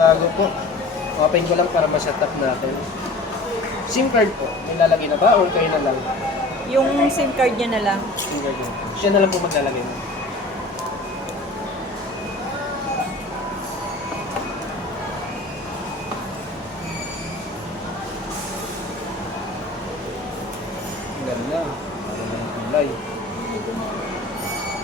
Bago po, open ko lang para ma-set up natin. SIM card po, nilalagay na ba or kayo na lang? Yung SIM card niya na lang. SIM card yun. Siya na lang po maglalagay. Ganda. Para na yung kulay.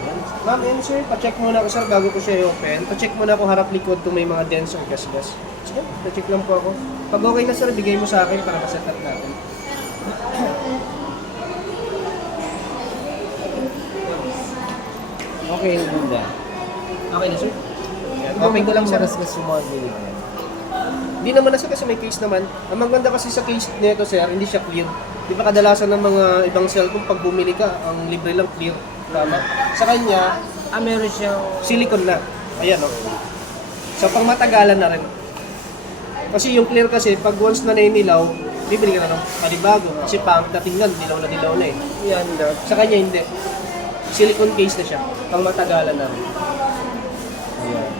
Yan. Ma'am, yan sir, pa-check muna ako sir bago ko siya i-open. Pa-check muna ako harap likod kung may mga dents or gas-gas. Sige, pa-check lang po ako. Pag okay na sir, bigay mo sa akin para ma-set up natin. Okay, ganda. Okay na sir? Yan. Open ko lang sir. Mas sumagili. Hindi naman na sir kasi may case naman. Ang maganda kasi sa case nito sir, hindi siya clear. Di ba kadalasan ng mga ibang cellphone pag bumili ka, ang libre lang clear. Tama. Sa kanya, Meron siyang... silicone na. Ayan o. So pang matagalan na rin. Kasi yung clear kasi, pag once na nainilaw, bibili ka na ng panibago. Kasi pangit na tingnan, dilaw na eh. Yan daw. Sa kanya hindi. Silicone case na siya. Pang matagalan na rin. Ayan.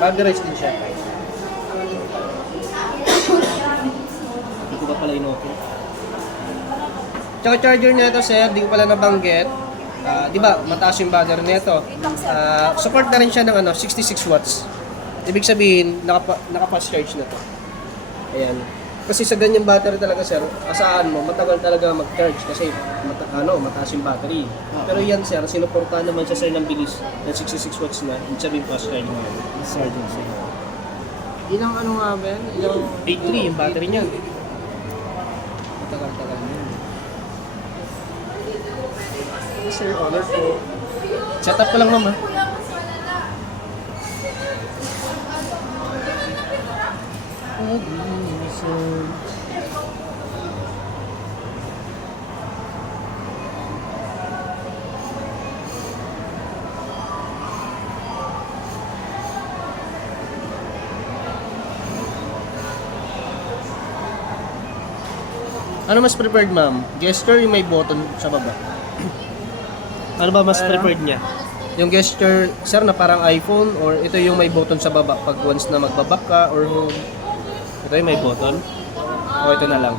Rubberized din siya. Hindi ko pa pala inopen. Tsaka charger nito sir, di ko pala nabanggit. Di ba, mataas yung battery nito. Support na rin siya ng 66 watts. Ibig sabihin, naka-fast charge na to. Ayan. Kasi sa ganyang battery talaga sir, asaan mo, matagal talaga mag-charge kasi mataas yung battery. Pero yan sir, sinuportahan naman siya sir ng bilis ng 66 watts na, ibig sabihin fast charge na yan. Sergeant siya. Ilang nga ba yan? Ilang... 8.3 yung battery niya. Matagal-tagal yun. Sir, order po. Set up ko lang ma'am ha. Ano mas preferred ma'am? Gesture yung may button sa baba? Ano ba mas preferred niya? Yung gesture, sir, na parang iPhone or ito yung may button sa baba pag once na magbabak ka or home? Ito yung may button? O ito na lang?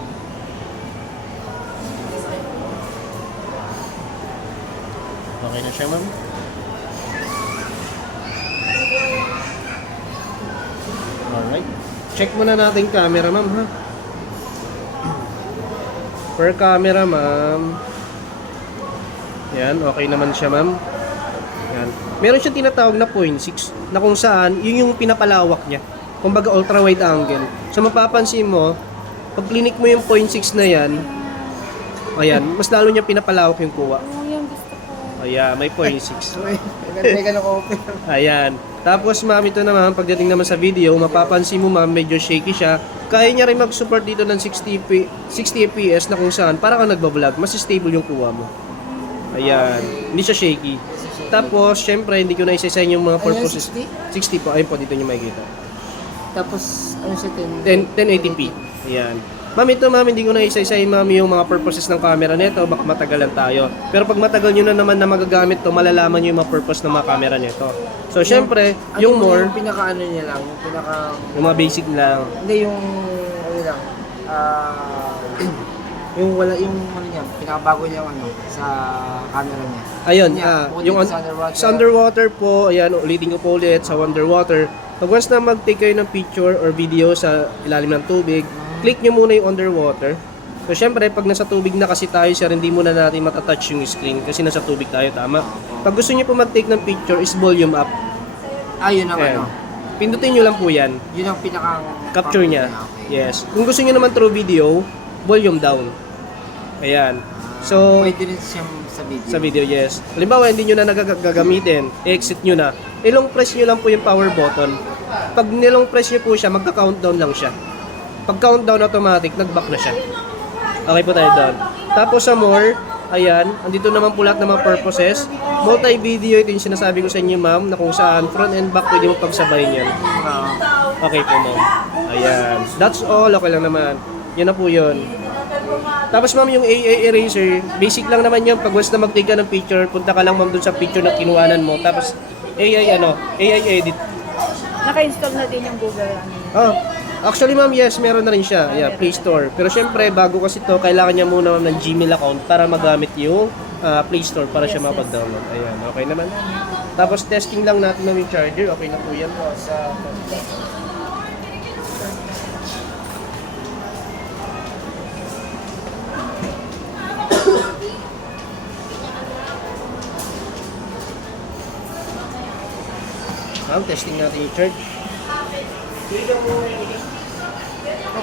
Okay na siya, ma'am? Alright. Check muna natin camera, ma'am, ha? Per camera, ma'am. Yan, okay naman siya, ma'am. Yan. Meron siyang tinatawag na 0.6 na kung saan, yun yung pinapalawak niya. Kumbaga ultra wide angle. So mapapansin mo, pag clinic mo yung 0.6 na yan, ayan, mas lalo niya pinapalawak yung kuha. Yung gusto ko. Ayan, may 0.6. Maganda ka na open. Ayan. Tapos ma'am, ito naman, pagdating naman sa video, mapapansin mo ma'am, medyo shaky siya. Kaya niya rin mag-support dito ng 60 fps na kung saan, para kang nagbablog, mas stable yung kuha mo. Ayan. Hindi siya shaky. Tapos, syempre, hindi ko na isa-sign yung mga purposes. 60 po. Ayun po, dito nyo makikita. Tapos, ano siya? 1080p. Ayan. Ma'am, ito ma'am, hindi ko na isa-sign ma'am yung mga purposes ng camera nito. Baka matagalan tayo. Pero pag matagal nyo na naman na magagamit to, malalaman nyo yung mga purpose ng mga camera nito. So, syempre, yung more, Yung pinaka-ano niya lang, yung pinaka... yung mga basic lang. Hindi, yung... Ano lang, yung wala, yung ano niya, pinakabago niya ano, sa camera niya. Ayun, Bukod yung dito sa underwater po, ayan, ulitin ko po ulit sa underwater. Pag once na mag-take kayo ng picture or video sa ilalim ng tubig, click nyo muna yung underwater. So, syempre, pag nasa tubig na kasi tayo, sir, hindi muna natin matatouch yung screen kasi nasa tubig tayo, tama? Pag gusto nyo po mag-take ng picture, is volume up. Yun ang Ayan. ano. Pindutin nyo lang po yan. Yun ang pinaka... Capture niya. Okay. Yes. Kung gusto nyo naman through video, volume down. Ayan. So, Pwede rin siyang sa video. sa video, yes. Halimbawa, hindi nyo na nagagamitin, exit nyo na. Ilong press nyo lang po yung power button. Pag nilong press nyo po siya, magka-countdown lang siya. Pag countdown automatic, nag-back na siya. Okay po tayo doon. Tapos sa more, ayan, andito naman po lahat ng mga purposes. Multi-video, ito yung sinasabi ko sa inyo ma'am, na kung saan front and back pwede mo pagsabay niyan. Okay po ma'am. Ayan. That's all, okay lang naman. Yun na po yun. Tapos ma'am, yung AI eraser, basic lang naman yun. Pag once na mag-take ka ng picture, punta ka lang ma'am dun sa picture na kinuhanan mo. Tapos AI edit. Naka-install na din yung Google. Oh, actually ma'am, yes, meron na rin siya. Yeah, Play Store. Pero syempre, bago kasi to, kailangan niya muna ma'am ng Gmail account para magamit yung Play Store para siya Yes, yes. mapag-download. Ayan, okay naman. Tapos testing lang natin ma'am yung charger. Okay na po yan po sa... Ma'am, testing natin yung charge. Tingnan mo